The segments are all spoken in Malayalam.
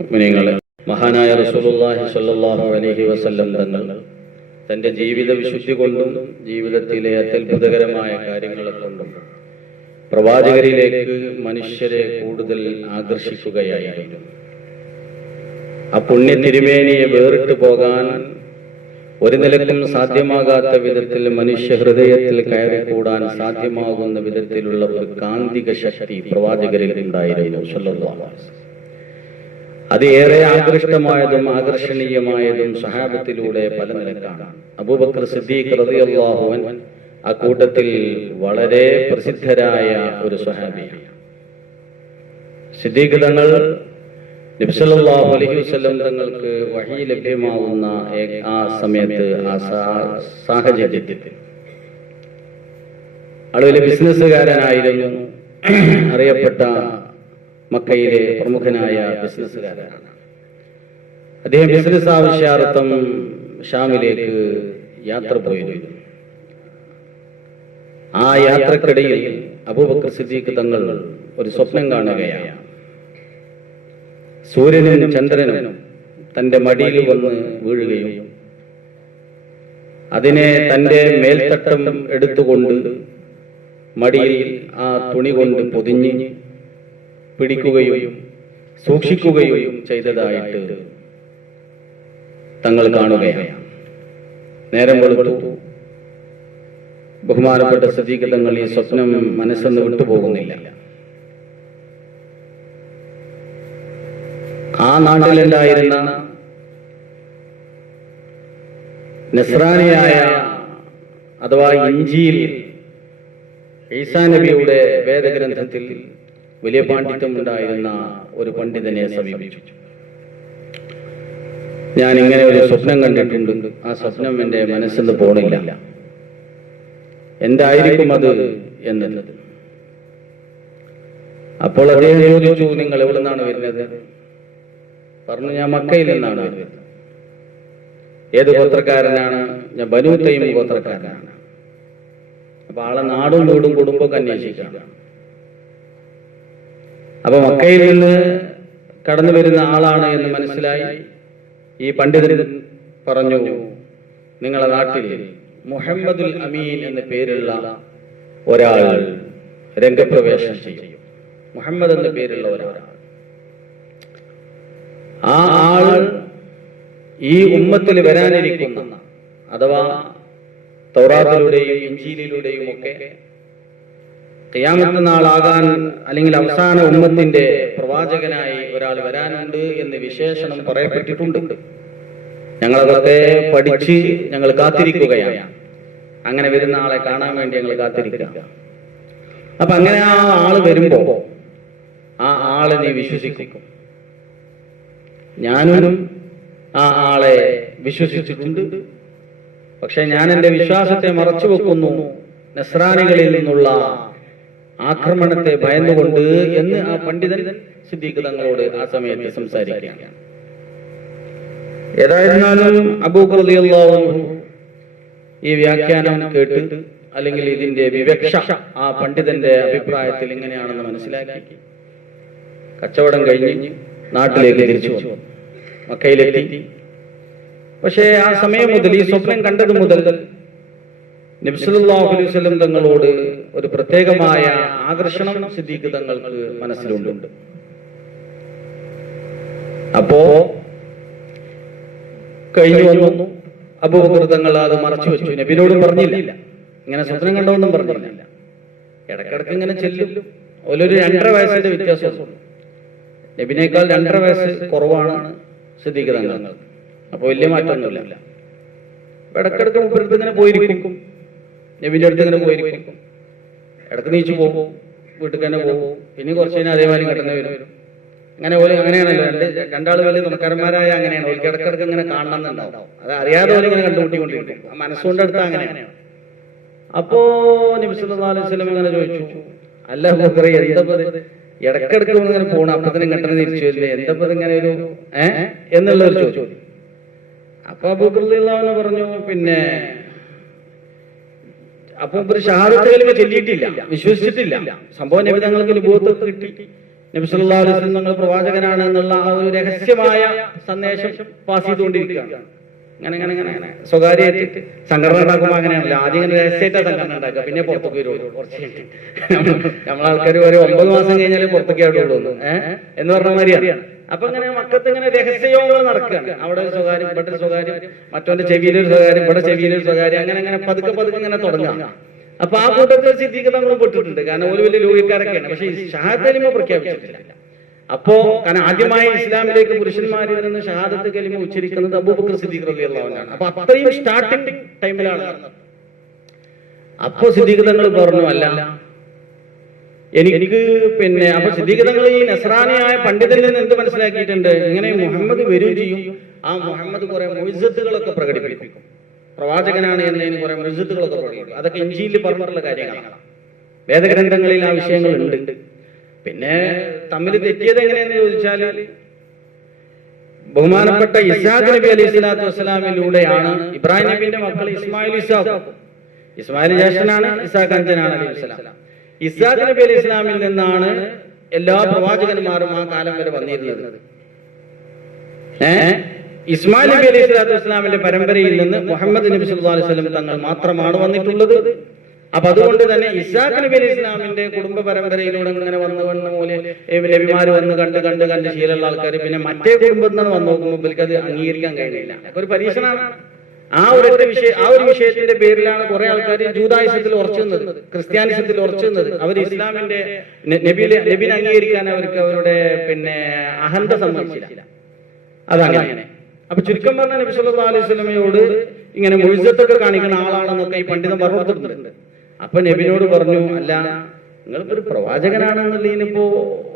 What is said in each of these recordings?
മുഅ്മിനീങ്ങളെ, മഹാനായ റസൂലുള്ളാഹി സ്വല്ലല്ലാഹു അലൈഹി വസല്ലം തങ്ങൾ തന്റെ ജീവിത വിശുദ്ധി കൊണ്ടും ജീവിതത്തിലെ അത്യത്ഭുതകരമായ കാര്യങ്ങളെ കൊണ്ടും പ്രവാചകരിലേക്ക് മനുഷ്യരെ കൂടുതൽ ആകർഷിക്കുകയായിരുന്നു. ആ പുണ്യ തിരുമേനിയെ വേറിട്ട് പോകാൻ ഒരു നിലക്കും സാധ്യമാകാത്ത വിധത്തിൽ മനുഷ്യ ഹൃദയത്തിൽ കയറിക്കൂടാൻ സാധ്യമാകുന്ന വിധത്തിലുള്ള ഒരു കാന്തിക ശക്തി പ്രവാചകരിൽ ഉണ്ടായിരുന്നു സ്വല്ലല്ലാഹു അലൈഹി വസല്ലം. അത് ഏറെ ആകൃഷ്ടമായതും ആകർഷണീയമായതും സഹാബത്തിലൂടെ പല നിലക്കാണ്. അബൂബക്കർ സിദ്ദീഖ് റളിയല്ലാഹു അൻഹു ആ കൂട്ടത്തിൽ വളരെ പ്രസിദ്ധരായ ഒരു സ്വഹാബിയാണ്. സിദ്ദീഖ് തങ്ങൾ നബി സല്ലല്ലാഹു അലൈഹി വസല്ലം തങ്ങൾക്ക് വഹി ലഭ്യമാവുന്ന ആ സമയത്ത്, ആ സാഹചര്യത്തിൽ ആളുകളെ ബിസിനസ്സുകാരനായിരുന്നു. അറിയപ്പെട്ട മക്കയിലെ പ്രമുഖനായ ബിസിനസ്സുകാരനാണ്. അദ്ദേഹം ബിസിനസ് ആവശ്യാർത്ഥം ഷാമിലേക്ക് യാത്ര പോയിരുന്നു. ആ യാത്രക്കിടയിൽ അബൂബക്കർ സിദ്ദീഖ് തങ്ങൾ ഒരു സ്വപ്നം കാണുകയാണ്. സൂര്യനും ചന്ദ്രനും തന്റെ മടിയിൽ വന്ന് വീഴുകയും അതിനെ തന്റെ മേൽത്തട്ടം എടുത്തുകൊണ്ട് മടിയിൽ ആ തുണി കൊണ്ട് പൊതിഞ്ഞ് പിടിക്കുകയും സൂക്ഷിക്കുകയും ചെയ്തതായിട്ട് തങ്ങൾ കാണുകയാണ്. നേരം വെളുത്തു. ബഹുമാനപ്പെട്ട സിദ്ദീഖ് തങ്ങൾ ഈ സ്വപ്നം മനസ്സെന്ന് വിട്ടുപോകുന്നില്ല. ആ നാട്ടിലുണ്ടായിരുന്ന നസ്രാനിയായ അഥവാ ഇഞ്ചീൽ ഈസാ നബിയുടെ വേദഗ്രന്ഥത്തിൽ വലിയ പാണ്ഡിത്യമുണ്ടായിരുന്ന ഒരു പണ്ഡിതനെ സമീപിച്ചു. ഞാൻ ഇങ്ങനെ ഒരു സ്വപ്നം കണ്ടിട്ടുണ്ട്, ആ സ്വപ്നം എന്റെ മനസ്സിന്ന് പോണില്ല, എന്തായിരിക്കും അത് എന്നത്. അപ്പോൾ അദ്ദേഹം ചോദിച്ചു, നിങ്ങൾ എവിടെ നിന്നാണ് വരുന്നത്? പറഞ്ഞു, ഞാൻ മക്കയിൽ നിന്നാണ് വരുന്നത്. ഏത് ഗോത്രക്കാരനാണ്? ഞാൻ ബനൂ തൈം ഗോത്രക്കാരനാണ്. അപ്പൊ ആളെ നാടും വീടും കുടുംബമൊക്കെ അന്വേഷിക്കാം. അപ്പൊ മക്കയിൽ നിന്ന് കടന്നു വരുന്ന ആളാണ് എന്ന് മനസ്സിലായി. ഈ പണ്ഡിതൻ പറഞ്ഞു, നിങ്ങളുടെ നാട്ടിൽ മുഹമ്മദുൽ അമീൻ എന്ന പേരുള്ള ഒരാൾ രംഗപ്രവേശനം ചെയ്യും. മുഹമ്മദ് എന്ന പേരുള്ള ഒരാൾ. ആ ആൾ ഈ ഉമ്മത്തിൽ വരാനിരിക്കുന്ന, അഥവാ തൗറാത്തിലൂടെയും ഇഞ്ചീലിലൂടെയും ഒക്കെ ഖിയാമത്ത് നാളാകാൻ അല്ലെങ്കിൽ അവസാന ഉമ്മത്തിന്റെ പ്രവാചകനായി ഒരാൾ വരാനുണ്ട് എന്ന് വിശേഷണം പറയപ്പെട്ടിട്ടുണ്ട്. ഞങ്ങളതൊക്കെ പഠിച്ച് ഞങ്ങൾ കാത്തിരിക്കുകയാണ്. അങ്ങനെ വരുന്ന ആളെ കാണാൻ വേണ്ടി ഞങ്ങൾ കാത്തിരിക്കുക. അപ്പൊ അങ്ങനെ ആ ആള് വരുമ്പോ ആ ആളെ നീ വിശ്വസിക്കും. ഞാനും ആ ആളെ വിശ്വസിച്ചിട്ടുണ്ട്. പക്ഷെ ഞാൻ എന്റെ വിശ്വാസത്തെ മറച്ചു വെക്കുന്നു നസ്രാനികളിൽ നിന്നുള്ള ആക്രമണത്തെ ഭയന്നുകൊണ്ട് എന്ന് ആ പണ്ഡിതൻ സിദ്ദീഖ് തങ്ങളോട് ആ സമയത്ത് സംസാരിക്കുകയാണ്. ഏതായിരുന്നാലും അബൂബക്കർ റളിയല്ലാഹു അൻഹു ഈ വ്യാഖ്യാനം കേട്ട്, അല്ലെങ്കിൽ ഇതിന്റെ വിവക്ഷ ആ പണ്ഡിതന്റെ അഭിപ്രായത്തിൽ ഇങ്ങനെയാണെന്ന് മനസ്സിലാക്കി കച്ചവടം കഴിഞ്ഞ് നാട്ടിലേക്ക് തിരിച്ചു വന്നു. മക്കയിലെത്തി. പക്ഷേ ആ സമയം മുതൽ, ഈ സ്വപ്നം കണ്ടത് മുതൽ നബി സല്ലല്ലാഹു അലൈഹി വസല്ലം തങ്ങളോട് ഒരു പ്രത്യേകമായ ആകർഷണം സിദ്ദീഖ് തങ്ങൾക്ക് മനസ്സിലുണ്ട്. അപ്പോ കഴിഞ്ഞു വന്നു. അബൂബക്കർ തങ്ങൾ അത് മറച്ചു വെച്ചു. നബിയോടും പറഞ്ഞില്ല, ഇങ്ങനെ സ്വപ്നം കണ്ടോന്നും പറഞ്ഞില്ല. ഇടക്കിടക്ക് ഇങ്ങനെ ചെല്ലും. ഒരു 2.5 വയസ്സിന്റെ വ്യത്യാസം. നബിനേക്കാൾ 2.5 വയസ്സ് കുറവാണ് സിദ്ദീഖ് തങ്ങൾ. അപ്പൊ വലിയ മാറ്റമൊന്നുമില്ല. ഇടക്കിടക്ക് മുപ്പടുത്ത് ഇങ്ങനെ പോയിരിക്കും. നബിന്റെ അടുത്ത് ഇങ്ങനെ പോയിരിക്കും. ഇടക്ക് നീച്ചു പോകും, വീട്ടിൽ തന്നെ പോകും. പിന്നെ കുറച്ച് കഴിഞ്ഞാൽ അതേമാതിരി കടന്നു വരും. അങ്ങനെയാണല്ലോ രണ്ടാൾ വലിയ തുണക്കാരന്മാരായ അങ്ങനെയാണ്. ഒരു ഇടക്കിടക്ക് ഇങ്ങനെ കാണണമെന്നുണ്ടാവും. അത് അറിയാതെ പോലെ ഇങ്ങനെ കണ്ടുമുട്ടിക്കൊണ്ടിരിക്കും. ആ മനസ്സുകൊണ്ട് അടുത്ത് അങ്ങനെയാണ്. അപ്പോ നബി സല്ലല്ലാഹു അലൈഹി വസല്ലം ഇങ്ങനെ ചോദിച്ചു, അല്ല അബൂബക്കർ, എന്താ ഇടക്കിടക്ക് ഇങ്ങനെ പോകണം, അപ്പത്തിന് ഇങ്ങോട്ട് തിരിച്ചു വരില്ലേ, എന്താ ഇങ്ങനെ ഒരു എന്നുള്ളൊരു ചോദിച്ചു. അപ്പൊ അബൂബക്കർ റളിയല്ലാഹു അൻഹു പറഞ്ഞു, പിന്നെ അപ്പൊ ഒരു ഷഹാദത്ത് കലിമ ചൊല്ലിയിട്ടില്ല, വിശ്വസിച്ചിട്ടില്ല. സംഭവം നബി തങ്ങൾക്ക് നുബുവത്ത് കിട്ടി, നബി സല്ലല്ലാഹു അലൈഹി വസല്ലം തങ്ങൾ പ്രവാചകനാണ് എന്നുള്ള ആ ഒരു രഹസ്യമായ സന്ദേശം പാസ് ചെയ്തുകൊണ്ടിരിക്കുകയാണ്. അങ്ങനെ സ്വകാര്യമായിട്ട് സംഘടന ഉണ്ടാക്കുമ്പോൾ അങ്ങനെയാണല്ലോ. ആദ്യം ഇങ്ങനെ രഹസ്യമായിട്ടാണ് സംഘടന ഉണ്ടാക്കുക, പിന്നെ പുറത്തേക്ക് വരുള്ളൂ. കുറച്ച് നമ്മളാൾക്കാർ ഒരു 9 മാസം കഴിഞ്ഞാലേ പുറത്തേക്ക് ആവുള്ളൂ എന്ന് പറഞ്ഞ മാതിരിയാണ്. അപ്പൊ ഇങ്ങനെ മക്കത്ത് ഇങ്ങനെ രഹസ്യയോഗങ്ങൾ നടക്കുകയാണ്. അവിടെ ഒരു സ്വകാര്യം, ഇവിടെ ഒരു സ്വകാര്യം, മറ്റവന്റെ ചെവിയിലൊരു സ്വകാര്യം, ഇവിടെ ചെവിയിലൊരു സ്വകാര്യം, അങ്ങനെ പതുക്കെ ഇങ്ങനെ തുടങ്ങുക. അപ്പൊ ആ കൂട്ടത്തിൽ സിദ്ദീഖ് തങ്ങളും പെട്ടിട്ടുണ്ട്. കാരണം ഒരു വലിയ ലോകിക്കാരൊക്കെയാണ്. പക്ഷെ ഷഹാദത്ത് കലിമ പ്രഖ്യാപിച്ചിട്ടില്ല. അപ്പോ കാരണം ആദ്യമായി ഇസ്ലാമിലേക്ക് പുരുഷന്മാരിൽ നിന്ന് ഷഹാദത്ത് കലിമ ഉച്ചരിക്കുന്നത് അബൂബക്കർ സിദ്ദീഖ് റളിയല്ലാഹു അൻഹു. അപ്പൊ അത്രയും സ്റ്റാർട്ടിംഗ് ടൈമിലാണ്. അപ്പോ സിദ്ദീഖ് തങ്ങൾ പറഞ്ഞു, അല്ല എനിക്ക് അപ്പൊ സിദ്ദീഖ് തങ്ങൾ ഈ നസ്രാനിയായ പണ്ഡിതനിൽ നിന്ന് എന്ത് മനസ്സിലാക്കിയിട്ടുണ്ട്? ഇങ്ങനെ മുഹമ്മദ് വരും ചെയ്യും, ആ മുഹമ്മദ് കുറെ മുഅ്ജിസത്തുകളൊക്കെ പ്രകടിപ്പിക്കും, പ്രവാചകനാണ് എന്നതിന് കുറെ മുഅ്ജിസത്തുകളൊക്കെ പ്രകടിപ്പിക്കും. അതൊക്കെ ഇഞ്ചീലിൽ പറഞ്ഞിട്ടുള്ള കാര്യങ്ങളാണ്, വേദഗ്രന്ഥങ്ങളിൽ ആ വിഷയങ്ങളുണ്ട്. പിന്നെ തമ്മിൽ തെറ്റിയത് എങ്ങനെയെന്ന് ചോദിച്ചാൽ, ബഹുമാനപ്പെട്ട ഇസ്ഹാഖ് നബി അലൈഹി സ്വലാത്തു വസ്സലാമിലൂടെയാണ് ഇബ്രാഹിം നബിന്റെ മക്കൾ ഇസ്മായിൽ ഇസ്ഹാഖ്. ഇസ്മായിൽ ജ്യേഷ്ഠനാണ്, ഇസ്ഹാഖ് അഞ്ചനാണ് അലൈഹി സ്വലാം. ഇസ്ഹാഖ് നബി അലൈഹി സ്വലാമിൽ നിന്നാണ് എല്ലാ പ്രവാചകന്മാരും ആ കാലം വരെ വന്നിരുന്നത്. ഇസ്മായിൽ നബി അലൈഹി സ്വലാത്തു വസ്സലാമിന്റെ പരമ്പരയിൽ നിന്ന് മുഹമ്മദ് നബി സല്ലല്ലാഹു അലൈഹി വസല്ലം തങ്ങൾ മാത്രമാണ് വന്നിട്ടുള്ളത്. അപ്പൊ അതുകൊണ്ട് തന്നെ ഇസ്ഹാഖ് നബി അലൈഹി ഇസ്ലാമിന്റെ കുടുംബ പരമ്പരയിലൂടെ ഇങ്ങനെ വന്ന പോലെ നബിമാര് വന്ന് കണ്ട് ശീലമുള്ള ആൾക്കാർ പിന്നെ മറ്റേ കുടുംബത്തിൽ നിന്ന് വന്നു നോക്കുമ്പോൾ അത് അംഗീകരിക്കാൻ കഴിയില്ല. ഒരു പരീക്ഷണമാണ്. ആ ഒരു വിഷയത്തിന്റെ പേരിലാണ് കുറെ ആൾക്കാർ ജൂതായുസത്തിൽ ഉറച്ചു നിന്നത്, ക്രിസ്ത്യാനിസത്തിൽ ഉറച്ചു നിന്നത്. അവർ ഇസ്ലാമിന്റെ നബിനെ അംഗീകരിക്കാൻ അവർക്ക് അവരുടെ അഹന്ത സമ്മതിച്ചില്ല. അതങ്ങനെ. അപ്പൊ ചുരുക്കം പറഞ്ഞ നബി സല്ലല്ലാഹു അലൈഹി വസല്ലമയോട് ഇങ്ങനെ മുഅ്ജിസത്തൊക്കെ കാണിക്കുന്ന ആളാണെന്നൊക്കെ ഈ പണ്ഡിതൻ പറഞ്ഞു കൊടുത്തിട്ടുണ്ട്. അപ്പൊ നബിനോട് പറഞ്ഞു, അല്ല നിങ്ങൾക്ക് ഒരു പ്രവാചകനാണെന്നുള്ളതിനിപ്പോ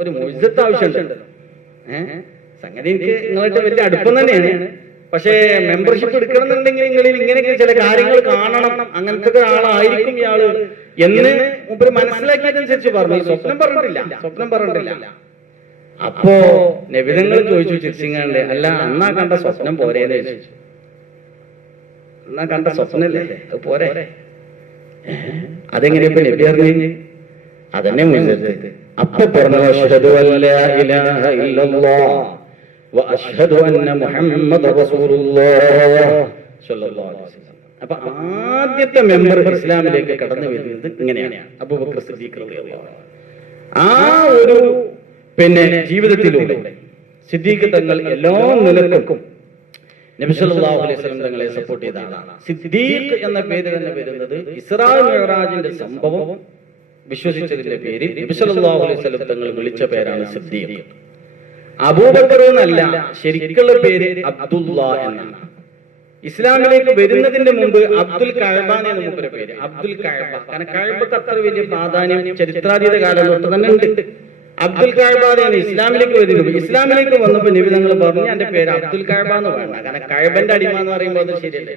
ഒരു മുഅ്ജിസത്ത് ആവശ്യമുണ്ട്. സംഗതി എനിക്ക് നിങ്ങളായിട്ട് വലിയ അടുപ്പം തന്നെയാണ്. പക്ഷേ മെമ്പർഷിപ്പ് എടുക്കണമെന്നുണ്ടെങ്കിൽ നിങ്ങളിൽ ഇങ്ങനെയൊക്കെ ചില കാര്യങ്ങൾ കാണണം, അങ്ങനത്തെ ആളായിരിക്കും ഇയാള് എന്ന് മുമ്പ് മനസ്സിലാക്കിയതനുസരിച്ച് പറഞ്ഞു. സ്വപ്നം പറഞ്ഞിട്ടില്ല. അപ്പോ നബിതങ്ങൾ ചോദിച്ചു ചിരിച്ചിങ്ങാണ്ട്, അല്ല അന്നാ കണ്ട സ്വപ്നം പോരേന്ന് ചോദിച്ചു. എന്നാ കണ്ട സ്വപ്നല്ലേ അത് പോരെ? അതെങ്ങനെയപ്പോ നബി അറിഞ്ഞ്? അതന്നെ മുഅ്ജിസത്ത്. അപ്പൊ പറഞ്ഞു, അശ്ഹദു അല്ലാ ഇലാഹ ഇല്ലല്ലാഹ് വ അശ്ഹദു അന്ന മുഹമ്മദ റസൂലുള്ളാഹ് സ്വല്ലല്ലാഹു അലൈഹി വസല്ലം. അപ്പൊ ആദ്യത്തെ മെമ്പർ ഇസ്ലാമിലേക്ക് കടന്നു വരുന്നത് ഇങ്ങനെയാണ്, അബൂബക്കർ സിദ്ദീഖ് റളിയല്ലാഹു അൻഹു. ആ ഒരു ജീവിതത്തിലൂടെ സിദ്ദീഖ് തങ്ങൾ എല്ലാ നിലക്കും നബി സല്ലല്ലാഹു അലൈഹി വസല്ലം തങ്ങളെ സപ്പോർട്ട് ചെയ്ത ആളാണ്. സിദ്ദീഖ് എന്ന പേര് തന്നെ വരുന്നത് ഇസ്രാ മിഅ്റാജിന്റെ സംഭവം വിശ്വസിച്ചതിന്റെ പേരിൽ നബി സല്ലല്ലാഹു അലൈഹി വസല്ലം തങ്ങൾ വിളിച്ച പേരാണ് സിദ്ദീഖ്. അബൂബക്കർ എന്നല്ല, ശരിക്കുള്ള പേര് അബ്ദുല്ലാ എന്നാണ്. ഇസ്ലാമിലേക്ക് വരുന്നതിന്റെ മുമ്പ് അബ്ദുൽ കഅബ എന്ന മൂപ്പരുടെ പേര് അബ്ദുൽ കഅബ. കാരണം കഅബക്ക് അത്ര വലിയ പ്രാധാന്യം ചരിത്രാതീത കാലം തൊട്ട് തന്നെ ഉണ്ട്. അബ്ദുൽ കഅബാദാണ് ഇസ്ലാമിലേക്ക് വരുന്നത്. ഇസ്ലാമിലേക്ക് വന്നപ്പോൾ നബി തങ്ങൾ പറഞ്ഞു, എന്റെ പേര് അബ്ദുൽ കഅബ എന്ന് വേണ്ട, കാരണം കഅബന്റെ അടിമ എന്ന് പറയുമ്പോൾ അത് ശരിയല്ലേ.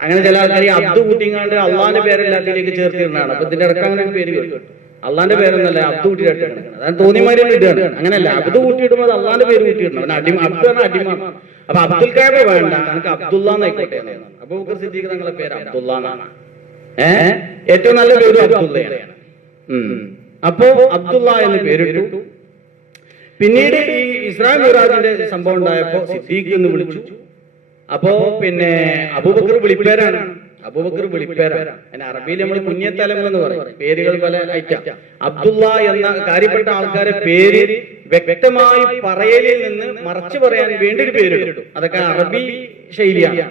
അങ്ങനെ ചില ആൾക്കാർ അബ്ദു കൂട്ടിങ്ങാണ്ട് അള്ളാന്റെ പേരെല്ലാത്തിലേക്ക് ചേർത്തിരുന്നതാണ്. അപ്പൊ ഇതിന്റെ ഇടയ്ക്ക് അങ്ങനെ പേര് വരും. അള്ളാന്റെ പേരൊന്നല്ല, അബ്ദു കൂട്ടിയിട്ട് അതാണ് തോന്നിമാരി ഇടുകയാണ്. അങ്ങനെയല്ല, അബ്ദു കൂട്ടിയിടുമ്പോൾ അത് അള്ളാന്റെ പേര് കൂട്ടിയിടണം. അടിമ അബ്ദു ആണ് അടിമ. അപ്പൊ അബ്ദുൽ കഅബ വേണ്ട, എനിക്ക് അബ്ദുള്ള എന്നായിക്കോട്ടെ. അബൂബക്കർ സിദ്ദീഖ് തങ്ങളുടെ പേര് അബ്ദുള്ള എന്നാണ്. ഏറ്റവും നല്ല പേര് അബ്ദുള്ളയാണ്. അപ്പോ അബ്ദുള്ള എന്ന് പേരിട്ടു. പിന്നീട് ഈ ഇസ്രാ മിഅ്റാജിന്റെ സംഭവം ഉണ്ടായപ്പോ സിദ്ദീഖ് എന്ന് വിളിച്ചു. അപ്പോ അബൂബക്കർ വിളിപ്പേരാണ്. അറബിയിൽ നമ്മൾ കുഞ്ഞത്തലം എന്ന് പറയും. പേരുകൾ പല ഐറ്റം. അബ്ദുള്ള എന്ന കാര്യപ്പെട്ട ആൾക്കാരെ പേര് വ്യക്തമായി പറയലിൽ നിന്ന് മറച്ചു പറയാൻ വേണ്ടി ഒരു പേരിടും. അതൊക്കെ അറബി ശൈലിയാണ്.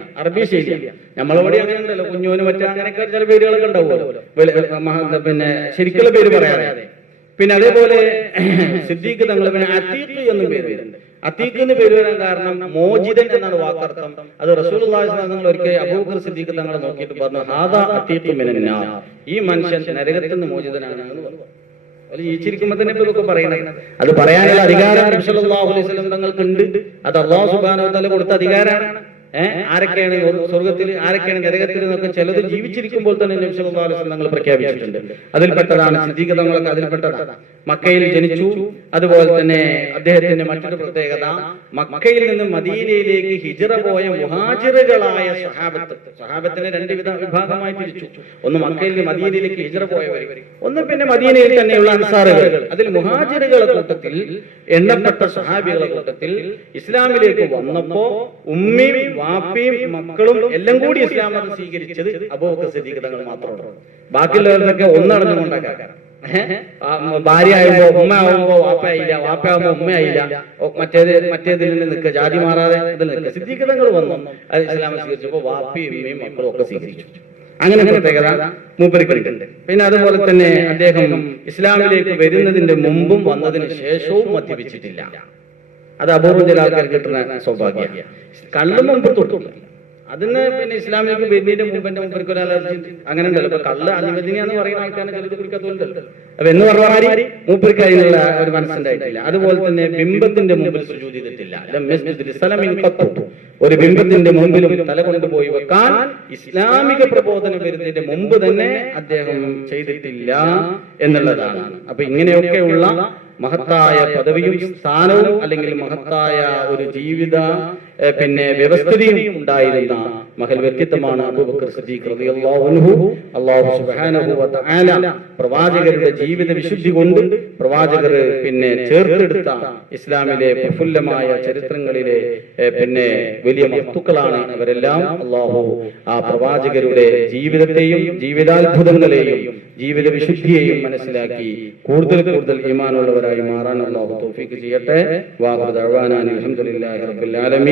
നമ്മളവിടെ അങ്ങനെ ഉണ്ടല്ലോ, കുഞ്ഞോന് മറ്റേ അങ്ങനെയൊക്കെ ചില പേരുകളൊക്കെ ഉണ്ടാവുമല്ലോ, ശരിക്കുള്ള പേര് പറയാതെ. പിന്നെ അതേപോലെ സിദ്ദീഖ് തങ്ങൾ അത്തീഖ് എന്നും പേര് വരുന്നുണ്ട്. അത്തീഖ് എന്ന് പേര് വരാൻ കാരണം മോചിതൻ എന്നാണ് വാക്കർത്ഥം. അത് റസൂലുള്ളാഹി സ്വല്ലല്ലാഹു അലൈഹി വസല്ലം ഒരിക്കൽ അബൂബക്കർ സിദ്ദീഖ് തങ്ങളെ നോക്കിയിട്ട് പറഞ്ഞു, ഹാദാ അത്തീഖ് മിനന്നാർ, ഈ മനുഷ്യൻ നരകത്തിൽ നിന്ന് മോചിതനാണ് എന്ന് പറഞ്ഞു. ജീവിച്ചിരിക്കുമ്പോ തന്നെ ഇപ്പൊ ഇതൊക്കെ പറയണത്. അത് പറയാനുള്ള അധികാരം നബി സല്ലല്ലാഹു അലൈഹി വസല്ലം തങ്ങൾക്കുണ്ട്. അത് അല്ലാഹു സുബ്ഹാനഹു വ തആല കൊടുത്ത അധികാരമാണ്. ആരൊക്കെയാണ് സ്വർഗത്തിൽ, ആരൊക്കെയാണ് നരകത്തിൽ എന്നൊക്കെ ചിലത് ജീവിച്ചിരിക്കുമ്പോൾ തന്നെ നബി സല്ലല്ലാഹു അലൈഹി വസല്ലം തങ്ങൾ പ്രഖ്യാപിച്ചിട്ടുണ്ട്. അതിൽപ്പെട്ടതാണ് സിദ്ദീഖ് തങ്ങളൊക്കെ അതിൽപ്പെട്ടതാണ്. മക്കയിൽ ജനിച്ചു. അതുപോലെ തന്നെ അദ്ദേഹത്തിന്റെ മറ്റൊരു പ്രത്യേകത, മക്കയിൽ നിന്ന് മദീനയിലേക്ക് ഹിജ്റ പോയ മുഹാജിറുകളായ സഹാബത്തിനെ രണ്ട് വിഭാഗമായി തിരിച്ചു. ഒന്ന് മക്കയിൽ നിന്ന് മദീനയിലേക്ക് ഹിജ്റ പോയവർ, ഒന്ന് പിന്നെ മദീനയിൽ തന്നെയുള്ള അൻസാറുകൾ. അതിൽ മുഹാജിറുകളുടെ കൂട്ടത്തിൽ എണ്ണപ്പെട്ട സഹാബികളുടെ കൂട്ടത്തിൽ ഇസ്ലാമിലേക്ക് വന്നപ്പോ ഉമ്മയും വാപ്പയും മക്കളും എല്ലാം കൂടി ഇസ്ലാം മതം സ്വീകരിച്ചത് അബൂബക്കർ സിദ്ദീഖ് തങ്ങൾ മാത്രമാണ്. ബാക്കിയുള്ളവരൊക്കെ ഒന്നടഞ്ഞുകൊണ്ടാക്കാം. ഭാര്യ ആകുമ്പോ ഉമ്മ ആവുമ്പോ വാപ്പയായില്ല, വാപ്പയാവുമ്പോ ഉമ്മയായില്ല, മറ്റേതിൽ നിന്ന് നിൽക്കുക, ജാതി മാറാതെ ഇതിൽ നിൽക്കുക. സിദ്ദീഖ് തങ്ങൾ വന്നു അത് ഇസ്ലാം സ്വീകരിച്ചപ്പോ വാപ്പയും ഉമ്മയും മക്കളും ഒക്കെ സ്വീകരിച്ചു. അങ്ങനെ പ്രത്യേകത മൂപ്പരിക്കുണ്ട്. പിന്നെ അതുപോലെ തന്നെ അദ്ദേഹം ഇസ്ലാമിലേക്ക് വരുന്നതിന്റെ മുമ്പും വന്നതിന് ശേഷവും മദ്യപിച്ചിട്ടില്ല. അത് അപൂർവം ചില ആൾക്കാർക്ക് കിട്ടുന്ന സൗഭാഗ്യ. കള്ളും മുമ്പ് തൊട്ടില്ല. അതിന് പിന്നെ ഇസ്ലാമിലേക്ക് വരുന്നതിന്റെ മുമ്പ് മൂപ്പർക്ക് ഒരു അലർജി അങ്ങനെ ഉണ്ടല്ലോ. ഇപ്പൊ കള്ള് അനുവദനീയാന്ന് പറയുന്ന ആൾക്കാരെ ചിലത് കുടിക്കാത്തതുണ്ടല്ലോ. അപ്പൊ എന്ന് പറഞ്ഞാൽ മൂപ്പർക്ക് അതിനുള്ള ഒരു മനസ്സുണ്ടായിട്ടില്ല. അതുപോലെ തന്നെ ബിംബത്തിന്റെ മുമ്പിൽ സുജൂദ് ചെയ്തിട്ടില്ല. ഒരു ബിംബത്തിന്റെ മുമ്പിലും തല കൊണ്ടുപോയി വെക്കാൻ ഇസ്ലാമിക പ്രബോധനം വരുന്നതിന്റെ മുമ്പ് തന്നെ അദ്ദേഹം ചെയ്തിട്ടില്ല എന്നുള്ളതാണ്. അപ്പൊ ഇങ്ങനെയൊക്കെയുള്ള മഹത്തായ പദവിയും സ്ഥാനവും അല്ലെങ്കിൽ മഹത്തായ ഒരു ജീവിത പിന്നെ വ്യവസ്ഥിതിയും ഉണ്ടായിരുന്ന മഹൽ വ്യക്തിത്വമാണ് അബൂബക്കർ സിദ്ദീഖ് റളിയല്ലാഹു അൻഹു. അല്ലാഹു സുബ്ഹാനഹു വ തആല പ്രവാചകരുടെ ജീവിത വിശുദ്ധി കൊണ്ട് പ്രവാചകർ പിന്നെ ചേർത്തെടുത്ത ഇസ്ലാമിലെ പ്രഫുല്ലമായ ചരിത്രങ്ങളിലെ പിന്നെ വലിയ മഹത്തുക്കളാണ് അവരെല്ലാം. അല്ലാഹു ആ പ്രവാചകരുടെ ജീവിതത്തെയും ജീവിതാത്ഭുതങ്ങളെയും ജീവിത വിശുദ്ധിയെയും മനസ്സിലാക്കി കൂടുതൽ കൂടുതൽ ഈമാനുള്ളവരായി മാറാൻ അല്ലാഹു തൗഫീഖ് ചെയ്യട്ടെ. വാഖിറു ദഅ്വാനാ അൽഹംദുലില്ലാഹി റബ്ബിൽ ആലമീൻ.